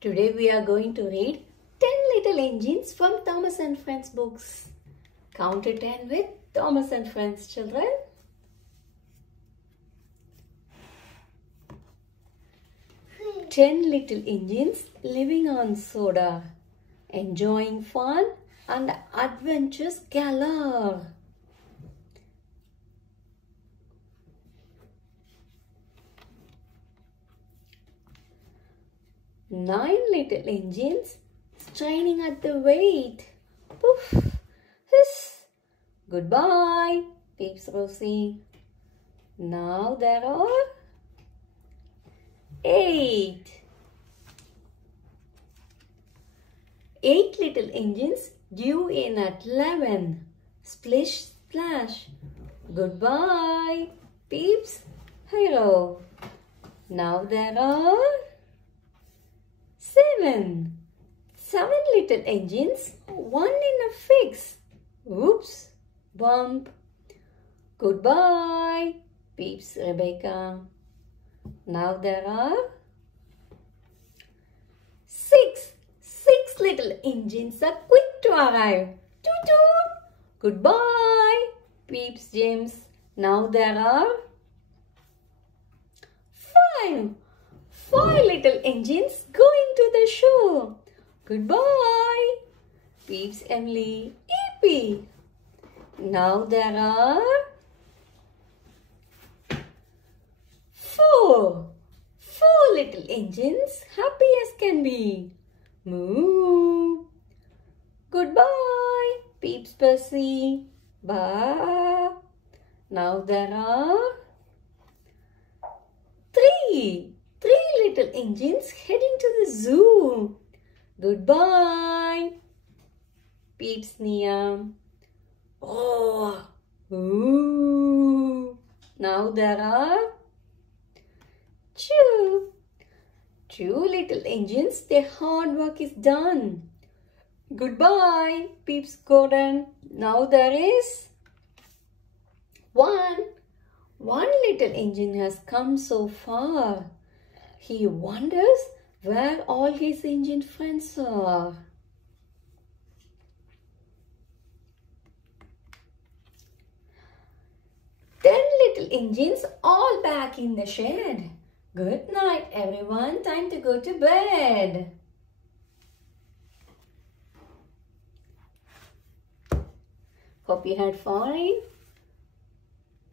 Today we are going to read 10 Little Engines from Thomas and Friends books. Count to 10 with Thomas and Friends, children. Ten little engines living on soda, enjoying fun and adventures galore. Nine little engines straining at the weight. Poof, hiss, goodbye, peeps Rosie. Now there are 8. 8 little engines due in at 11. Splish, splash. Goodbye, peeps. Hero. Now there are 7. 7 little engines, one in a fix. Oops, bump. Goodbye, peeps Rebecca. Now there are 6. 6 little engines are quick to arrive. Toot toot. Goodbye, peeps James. Now there are 5. 5 little engines going to the show. Goodbye, peeps Emily, Eepy. Now there are 4. 4 little engines, happy as can be. Moo. Goodbye, peeps Percy. Bye. Now there are 3. 3 little engines heading to the zoo. Goodbye, peeps Nia. Oh, ooh. Now there are 2. 2 little engines, their hard work is done. Goodbye, peeps Gordon. Now there is 1. 1 little engine has come so far. He wonders where all his engine friends are. Ten little engines all back in the shed. Good night, everyone. Time to go to bed. Hope you had fun.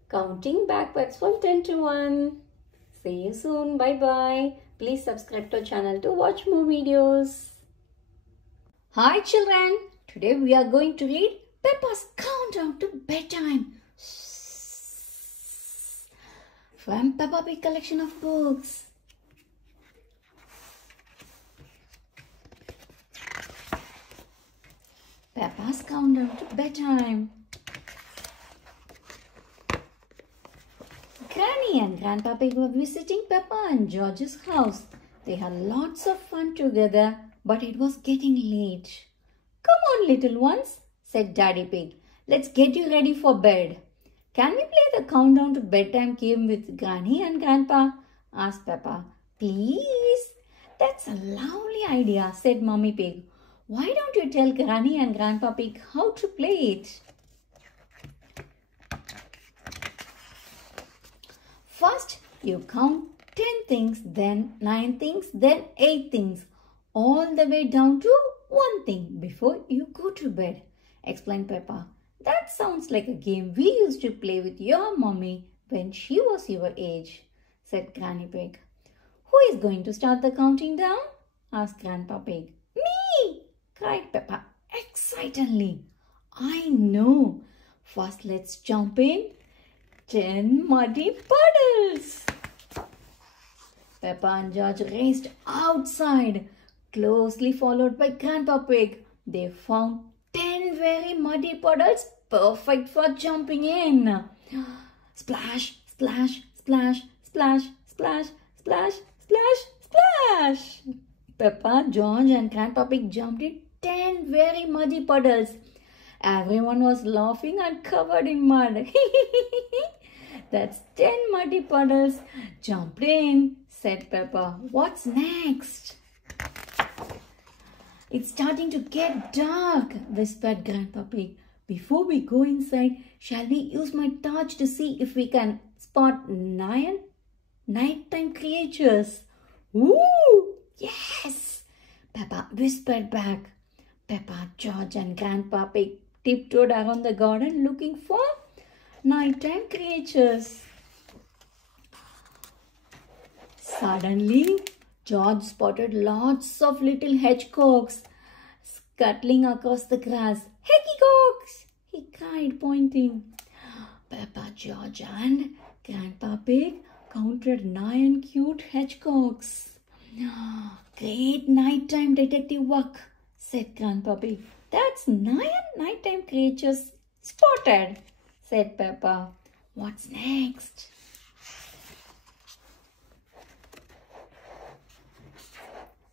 Counting backwards from 10 to 1. See you soon. Bye-bye. Please subscribe to our channel to watch more videos. Hi children. Today we are going to read Peppa's Countdown to Bedtime from PeppaPig collection of books. Peppa's Countdown to Bedtime. Granny and Grandpa Pig were visiting Peppa and George's house. They had lots of fun together, but it was getting late. Come on, little ones, said Daddy Pig. Let's get you ready for bed. Can we play the countdown to bedtime game with Granny and Grandpa? Asked Peppa. Please. That's a lovely idea, said Mummy Pig. Why don't you tell Granny and Grandpa Pig how to play it? First, you count 10 things, then 9 things, then 8 things, all the way down to 1 thing before you go to bed, explained Peppa. That sounds like a game we used to play with your mommy when she was your age, said Granny Pig. Who is going to start the counting down? Asked Grandpa Pig. Me! Cried Peppa excitedly. I know. First, let's jump in. 10 muddy puddles. Peppa and George raced outside, closely followed by Grandpa Pig. They found 10 very muddy puddles, perfect for jumping in. Splash, splash, splash, splash, splash, splash, splash, splash. Peppa, George and Grandpa Pig jumped in 10 very muddy puddles. Everyone was laughing and covered in mud. That's 10 muddy puddles jumped in, said Peppa. What's next? It's starting to get dark, whispered Grandpa Pig. Before we go inside, shall we use my torch to see if we can spot nighttime creatures? Ooh, yes! Peppa whispered back. Peppa, George and Grandpa Pig tiptoed around the garden looking for nighttime creatures. Suddenly, George spotted lots of little hedgehogs scuttling across the grass. Hedgehogs! He cried, pointing. Peppa, George and Grandpa Pig counted 9 cute hedgehogs. Great nighttime detective work, said Grandpa Pig. That's 9 nighttime creatures spotted, said Peppa. What's next?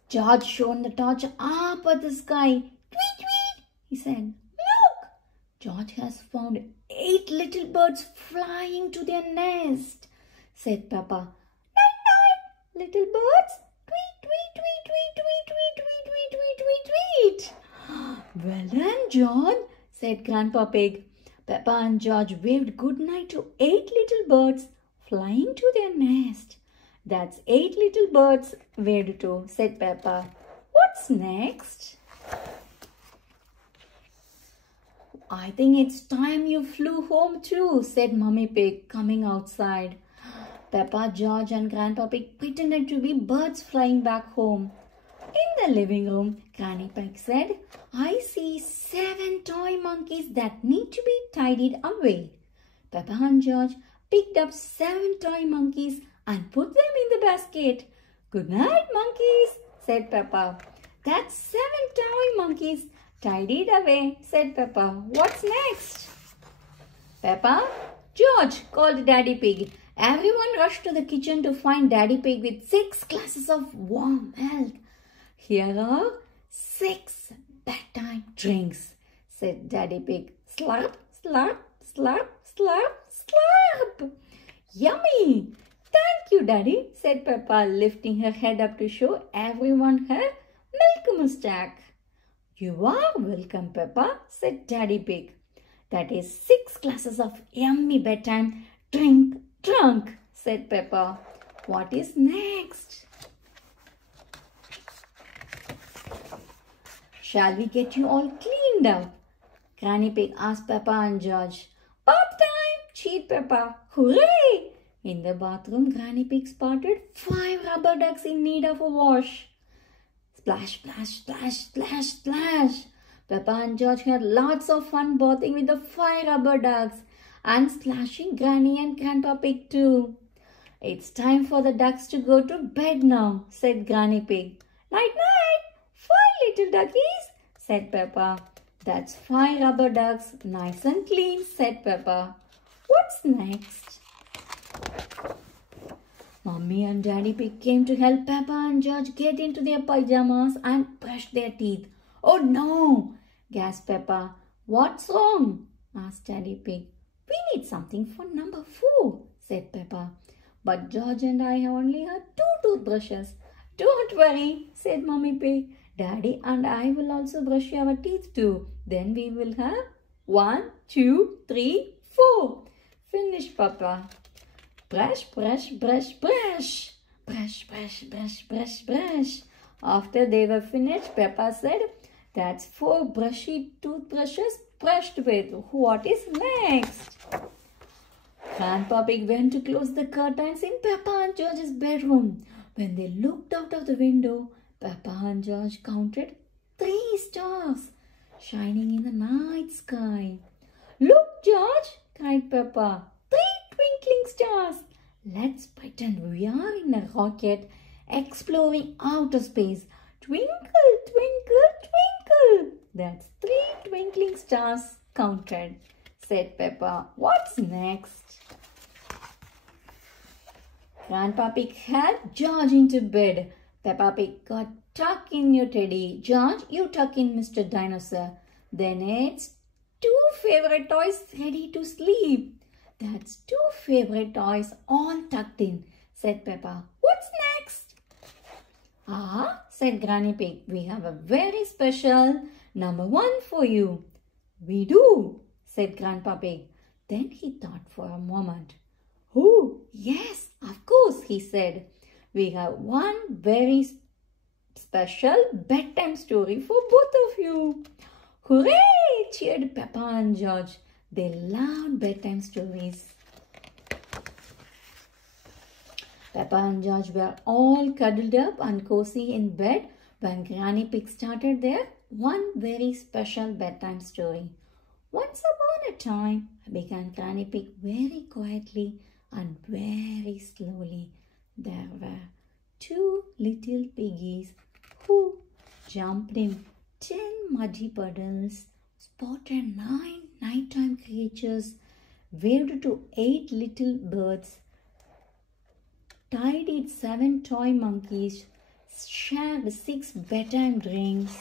George shone the torch up at the sky. Tweet, tweet, he said. Look! George has found 8 little birds flying to their nest, said Peppa. 9, 9 little birds. Tweet, tweet, tweet, tweet, tweet, tweet, tweet, tweet, tweet, tweet. Well done, George, said Grandpa Pig. Peppa and George waved good night to 8 little birds flying to their nest. That's 8 little birds waved to, said Peppa. What's next? I think it's time you flew home too, said Mummy Pig, coming outside. Peppa, George and Grandpa Pig pretended to be birds flying back home. In the living room, Granny Pig said, I see 7 toy monkeys that need to be tidied away. Peppa and George picked up 7 toy monkeys and put them in the basket. Good night, monkeys, said Peppa. That's 7 toy monkeys tidied away, said Peppa. What's next? Peppa, George, called Daddy Pig. Everyone rushed to the kitchen to find Daddy Pig with 6 glasses of warm milk. Here are 6 bedtime drinks, said Daddy Pig. Slurp, slurp, slurp, slurp, slurp. Yummy! Thank you, Daddy, said Peppa, lifting her head up to show everyone her milk moustache. You are welcome, Peppa, said Daddy Pig. That is 6 glasses of yummy bedtime drunk, said Peppa. What is next? Shall we get you all cleaned up? Granny Pig asked Peppa and George. Bath time, cheered Peppa. Hooray! In the bathroom, Granny Pig spotted 5 rubber ducks in need of a wash. Splash, splash, splash, splash, splash. Peppa and George had lots of fun bathing with the 5 rubber ducks and splashing Granny and Grandpa Pig too. It's time for the ducks to go to bed now, said Granny Pig. Night, night, 5 little duckies, said Peppa. That's 5 rubber ducks, nice and clean, said Peppa. What's next? Mommy and Daddy Pig came to help Peppa and George get into their pajamas and brush their teeth. Oh no, gasped Peppa. What's wrong? Asked Daddy Pig. We need something for number 4, said Peppa. But George and I only had 2 toothbrushes. Don't worry, said Mommy Pig. Daddy and I will also brush our teeth too. Then we will have 1, 2, 3, 4. Finish, Papa. Brush, brush, brush, brush. Brush, brush, brush, brush, brush. After they were finished, Peppa said, that's 4 brushy toothbrushes brushed with. What is next? Grandpa Pig went to close the curtains in Peppa and George's bedroom. When they looked out of the window, Peppa and George counted 3 stars shining in the night sky. Look, George, cried Peppa. 3 twinkling stars. Let's pretend we are in a rocket exploring outer space. Twinkle, twinkle, twinkle. That's 3 twinkling stars counted, said Peppa. What's next? Grandpa Pig helped George into bed. Peppa Pig got tuck in your teddy. George, you tuck in Mr. Dinosaur. Then it's 2 favorite toys ready to sleep. That's 2 favorite toys all tucked in, said Peppa. What's next? Ah, said Granny Pig, we have a very special number 1 for you. We do, said Grandpa Pig. Then he thought for a moment. Oh, yes, of course, he said. We have one very special bedtime story for both of you. Hooray! Cheered Peppa and George. They loved bedtime stories. Peppa and George were all cuddled up and cozy in bed when Granny Pig started their one very special bedtime story. Once upon a time, began Granny Pig very quietly and very slowly. There were 2 little piggies who jumped in 10 muddy puddles, spotted 9 nighttime creatures, waved to 8 little birds, tidied 7 toy monkeys, shared 6 bedtime drinks,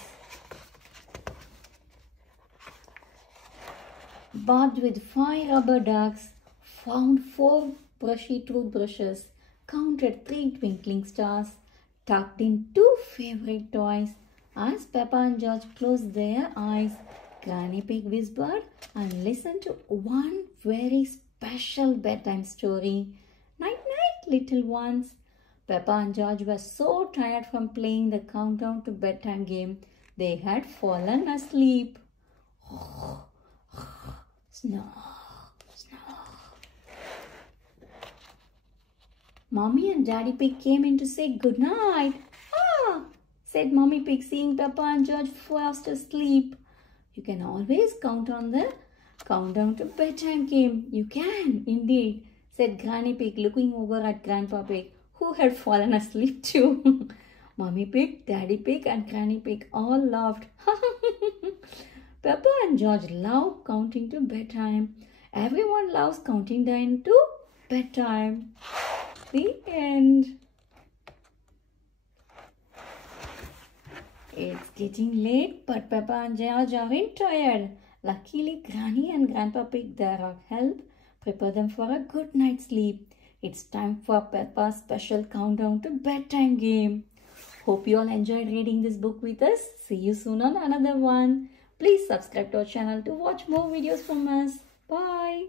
bathed with 5 rubber ducks, found 4 brushy toothbrushes, counted 3 twinkling stars, tucked in 2 favorite toys. As Peppa and George closed their eyes, Granny Pig whispered and listened to one very special bedtime story. Night night, little ones. Peppa and George were so tired from playing the countdown to bedtime game, they had fallen asleep. Snore, snore. Mommy and Daddy Pig came in to say good night. Ah, said Mommy Pig, seeing Peppa and George fast asleep. You can always count on the countdown to bedtime game. You can, indeed, said Granny Pig, looking over at Grandpa Pig, who had fallen asleep too. Mommy Pig, Daddy Pig and Granny Pig all laughed. Peppa and George love counting to bedtime. Everyone loves counting down to bedtime. The end. It's getting late, but Peppa and George aren't tired. Luckily, Granny and Grandpa Pig, their help, prepare them for a good night's sleep. It's time for Peppa's special countdown to bedtime game. Hope you all enjoyed reading this book with us. See you soon on another one. Please subscribe to our channel to watch more videos from us. Bye.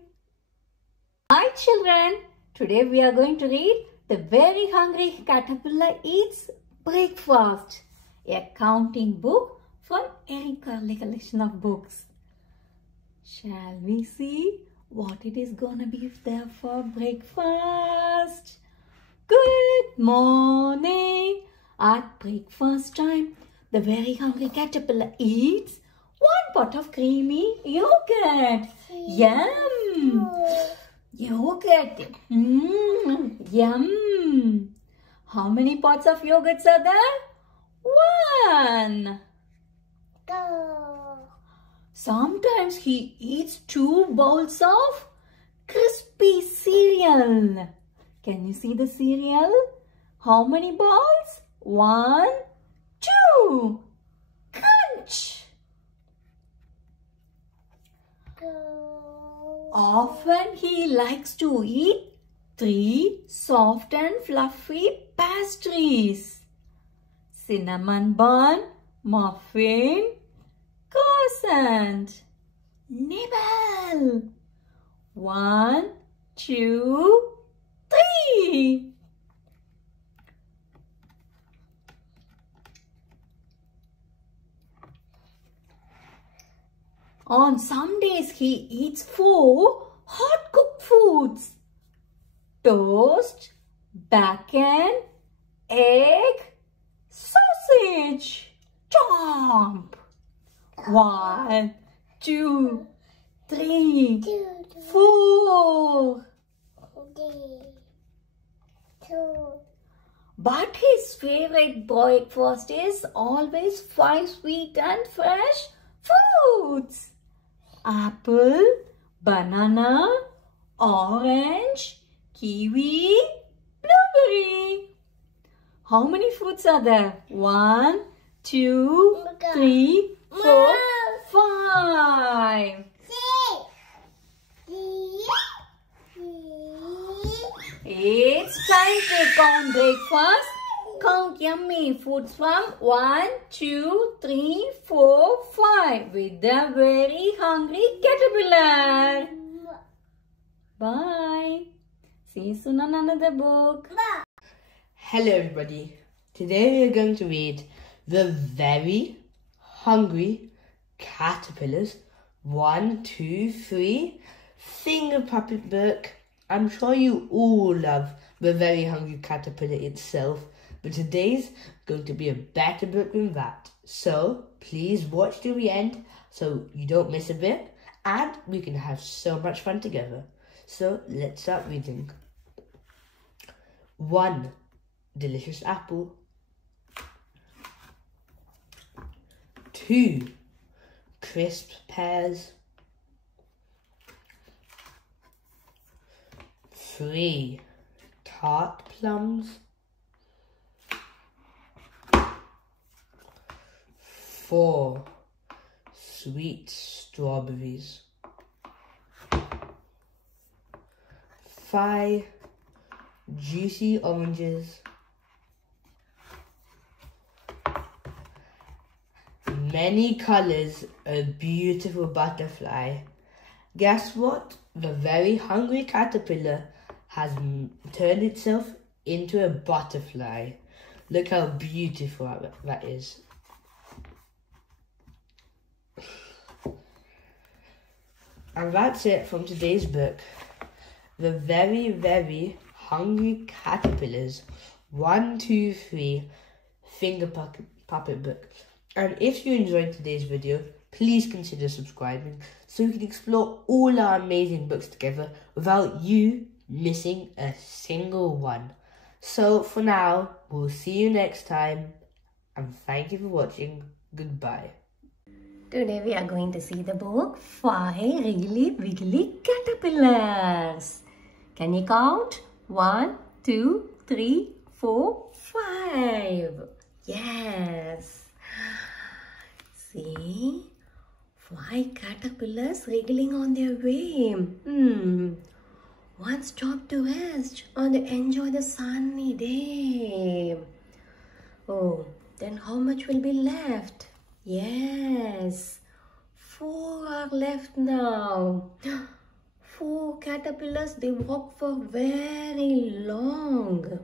Hi children. Today we are going to read The Very Hungry Caterpillar Eats Breakfast, a counting book from Eric Carle collection of books. Shall we see what it is gonna be there for breakfast? Good morning. At breakfast time, the very hungry caterpillar eats 1 pot of creamy yogurt. Yum! Yogurt. Yum! How many pots of yogurts are there? 1. Go. Sometimes he eats 2 bowls of crispy cereal. Can you see the cereal? How many bowls? 1, 2. Crunch. Go. Often he likes to eat 3 soft and fluffy pastries. Cinnamon bun, muffin, croissant. Nibble. 1, 2, 3. On some days he eats 4 hot cooked foods. Toast, bacon, egg, sausage. Chomp. 1, 2, 3, 4. But his favorite breakfast is always 5 sweet and fresh fruits. Apple, banana, orange, kiwi, blueberry. How many fruits are there? 1, 2, 3, 4, 5. It's time to count breakfast. count yummy foods from 1, 2, 3, 4, 5 with the very hungry caterpillar. Bye. See you soon on another book. Hello everybody. Today we are going to read The Very Hungry Caterpillars 1, 2, 3 Finger Puppet book. I'm sure you all love The Very Hungry Caterpillar itself, but today's going to be a better book than that. So please watch till the end so you don't miss a bit and we can have so much fun together. So let's start reading. 1. Delicious apple. 2. Crisp pears. 3. Tart plums. 4. Sweet strawberries. 5. Juicy oranges. Many colors, a beautiful butterfly. Guess what? The very hungry caterpillar has turned itself into a butterfly. Look how beautiful that is. And that's it from today's book. The Very, Very Hungry Caterpillars 1, 2, 3 Finger Puppet book. And if you enjoyed today's video, please consider subscribing so we can explore all our amazing books together without you missing a single one. So for now, we'll see you next time and thank you for watching. Goodbye. Today we are going to see the book 5 Really Wiggly Caterpillars. Can you count? 1, 2, 3, 4, 5. Yes. See? 5 caterpillars wriggling on their way. One stopped to rest and enjoy the sunny day. Oh, then how much will be left? Yes, 4 are left now. 4 caterpillars, they walk for very long.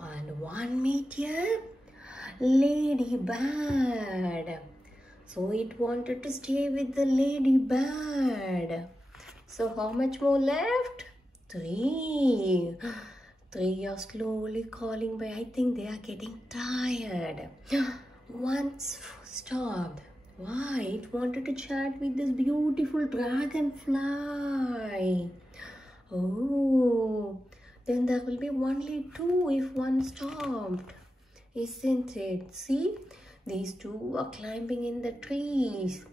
And one meet here, ladybird. So it wanted to stay with the ladybird. So how much more left? 3. 3 are slowly calling by. I think they are getting tired. Once stopped. Why? It wanted to chat with this beautiful dragonfly. Oh, then there will be only 2 if one stopped. Isn't it? See? These 2 are climbing in the trees.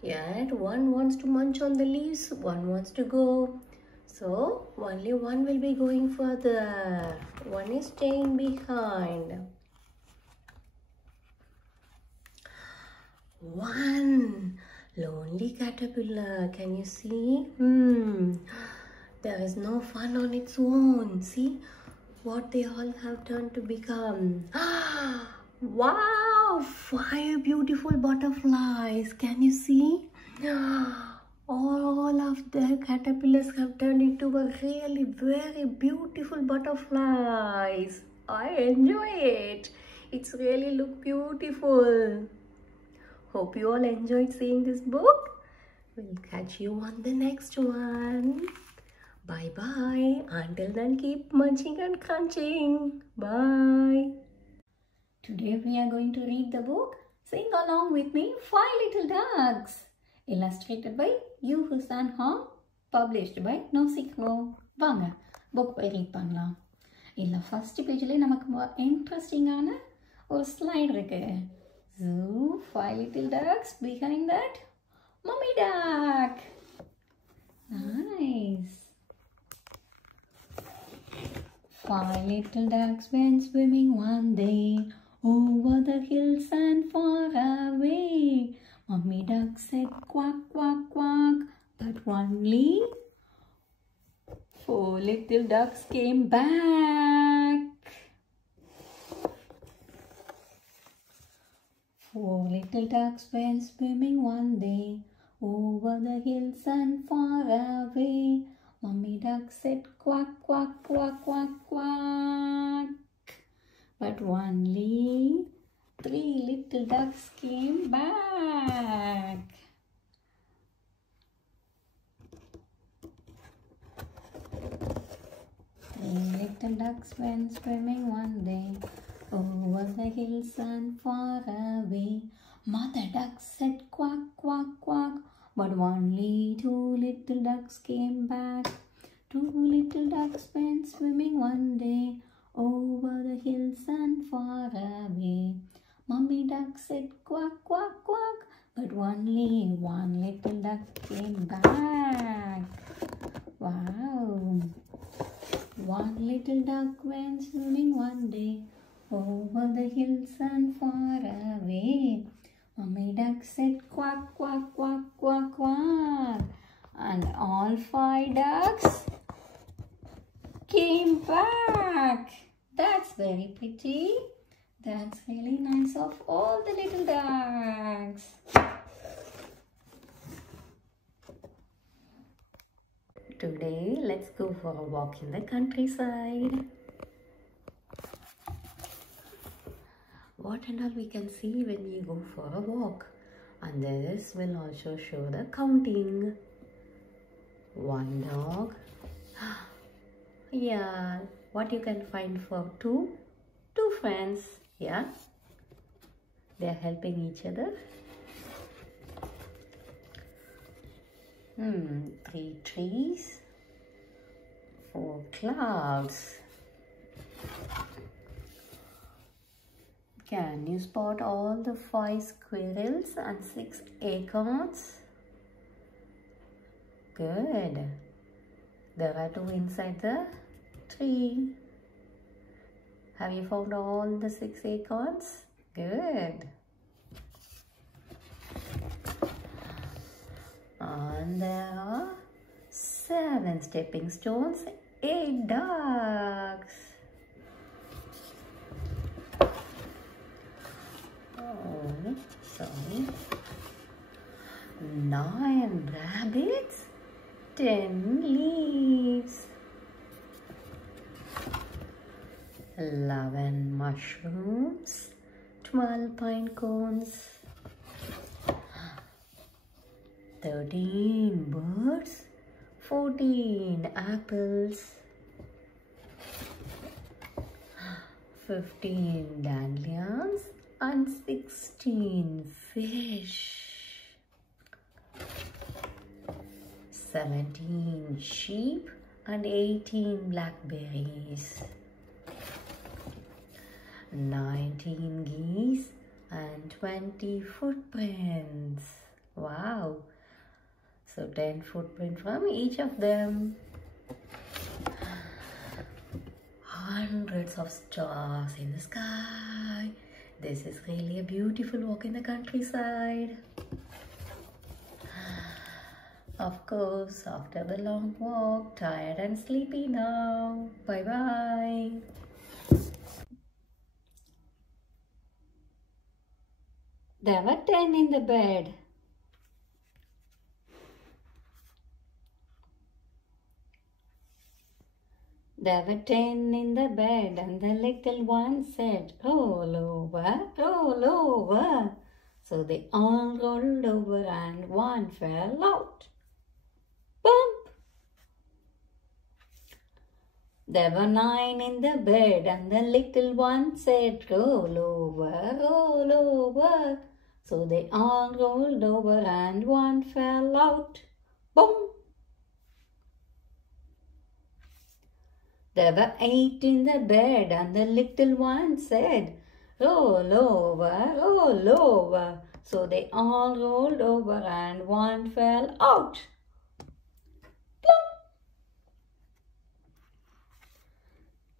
Yet one wants to munch on the leaves, one wants to go. So only one will be going further. One is staying behind. 1 lonely caterpillar. Can you see? There is no fun on its own. See what they all have turned to become. Wow! 5 beautiful butterflies. Can you see? All of the caterpillars have turned into a really very beautiful butterflies. I enjoy it. It's really look beautiful. Hope you all enjoyed seeing this book. We'll catch you on the next one. Bye bye. Until then, keep munching and crunching. Bye. Today we are going to read the book Sing Along With Me, 5 Little Ducks. Illustrated by Hussein Hong. Published by Nosikro. வாங்க book போய் read பண்ணலாம். இல்ல first pageல நமக்கு interesting-ஆன ஒரு slide இருக்கு. Zoo, 5 little ducks. Behind that, Mummy Duck. Nice. 5 little ducks went swimming one day over the hills and far away. Mummy Duck said quack, quack, quack, but only 4 little ducks came back. 4 little ducks went swimming one day over the hills and far away. Mummy duck said quack, quack, quack, quack, quack. But only 3 little ducks came back. Three little ducks went swimming one day over the hills and far away. Mother duck said quack, quack, quack, but only 2 little ducks came back. 2 little ducks went swimming one day over the hills and far away. Mummy duck said quack, quack, quack, but only 1 little duck came back. Wow! 1 little duck went swimming one day over the hills and far away. Mummy duck said quack, quack, quack, quack, quack. And all 5 ducks came back. That's very pretty. That's really nice of all the little ducks. Today, let's go for a walk in the countryside. What and all we can see when we go for a walk. And this will also show the counting. 1 dog. Yeah, what you can find for 2? 2 friends. Yeah, they are helping each other. 3 trees, 4 clouds. Can you spot all the 5 squirrels and 6 acorns? Good. There are 2 inside the tree. Have you found all the 6 acorns? Good. And there are 7 stepping stones, 8 ducks. Oh, sorry. 9 rabbits, 10 leaves. 11 mushrooms, 12 pine cones. 13 birds, 14 apples. 15 dandelions and 16 fish. 17 sheep and 18 blackberries. 19 geese and 20 footprints. Wow! So 10 footprints from each of them. Hundreds of stars in the sky. This is really a beautiful walk in the countryside. Of course, after the long walk, tired and sleepy now. Bye-bye. There were 10 in the bed. There were 10 in the bed, and the little one said, roll over, roll over. So they all rolled over and one fell out. Bump! There were 9 in the bed, and the little one said, roll over, roll over. So they all rolled over and one fell out. Boom! There were 8 in the bed, and the little one said, roll over, roll over. So they all rolled over and one fell out. Plum!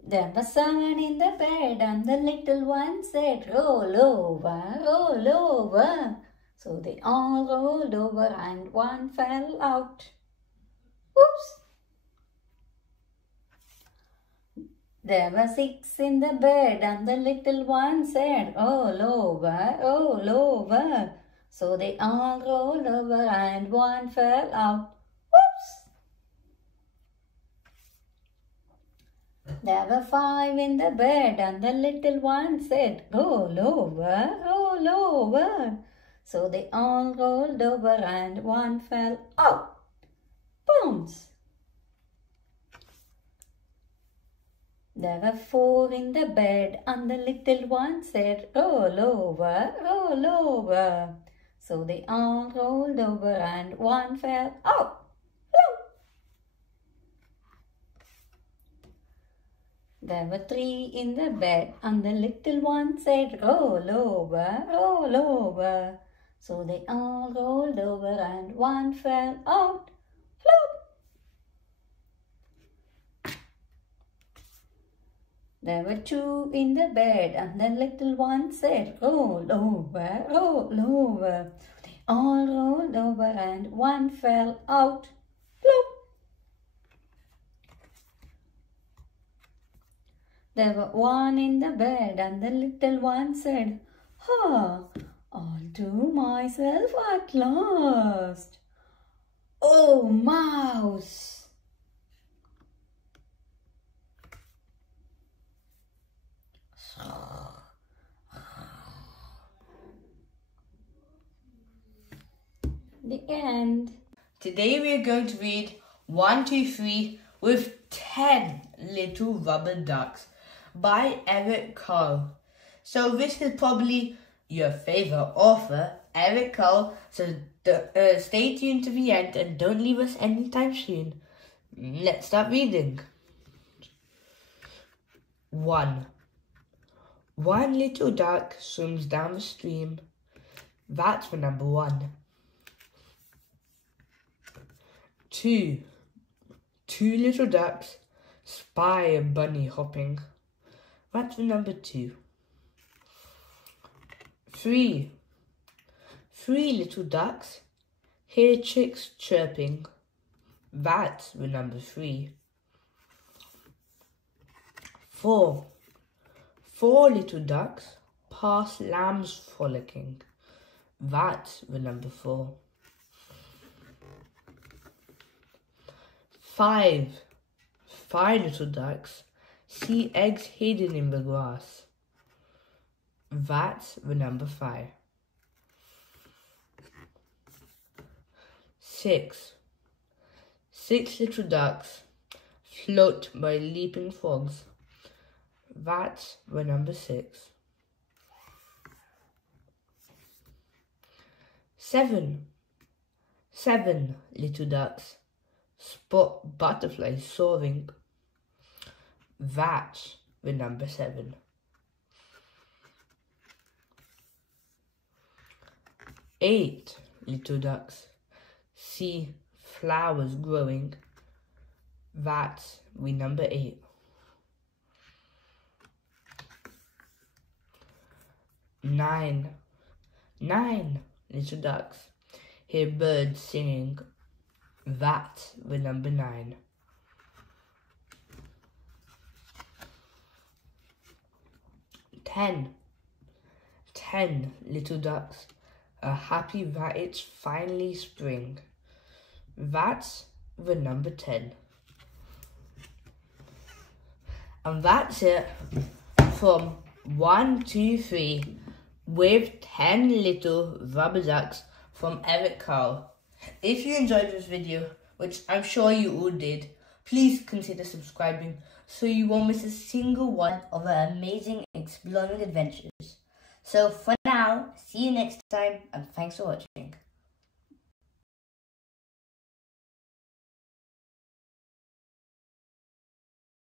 There were 7 in the bed, and the little one said, roll over, roll over. So they all rolled over and one fell out. Oops! There were 6 in the bed, and the little one said, "Roll over, roll over." So they all rolled over, and one fell out. Whoops! There were 5 in the bed, and the little one said, "Roll over, roll over." So they all rolled over, and one fell out. Bounce! There were 4 in the bed, and the little one said, "Roll over, roll over." So they all rolled over, and one fell out. There were 3 in the bed, and the little one said, "Roll over, roll over." So they all rolled over, and one fell out. Flop! There were 2 in the bed, and the little one said, "Roll over, roll over." They all rolled over, and one fell out. Flop! There were 1 in the bed, and the little one said, "All to myself at last." Oh, mouse! The end. Today we are going to read 1, 2, 3 with 10 Little Rubber Ducks by Eric Carle. So this is probably your favourite author, Eric Carle. So stay tuned to the end and don't leave us anytime soon. Let's start reading. 1. One little duck swims down the stream. That's for number 1. 2. 2 little ducks spy a bunny hopping. That's for number 2. 3. 3 little ducks hear chicks chirping. That's for number 3. 4. 4 little ducks pass lambs frolicking. That's the number 4. 5. 5 little ducks see eggs hidden in the grass. That's the number 5. 6. 6 little ducks float by leaping frogs. That's the number 6. 7. 7 little ducks spot butterflies soaring. That's the number 7. 8 little ducks see flowers growing. That's the number 8. 9 little ducks hear birds singing. That's the number 9. 10 little ducks are happy that it's finally spring. That's the number 10. And that's it from 1, 2, 3 with 10 Little Rubber Ducks from Eric Carle. If you enjoyed this video, which I'm sure you all did, please consider subscribing so you won't miss a single one of our amazing exploring adventures. So for now, see you next time and thanks for watching.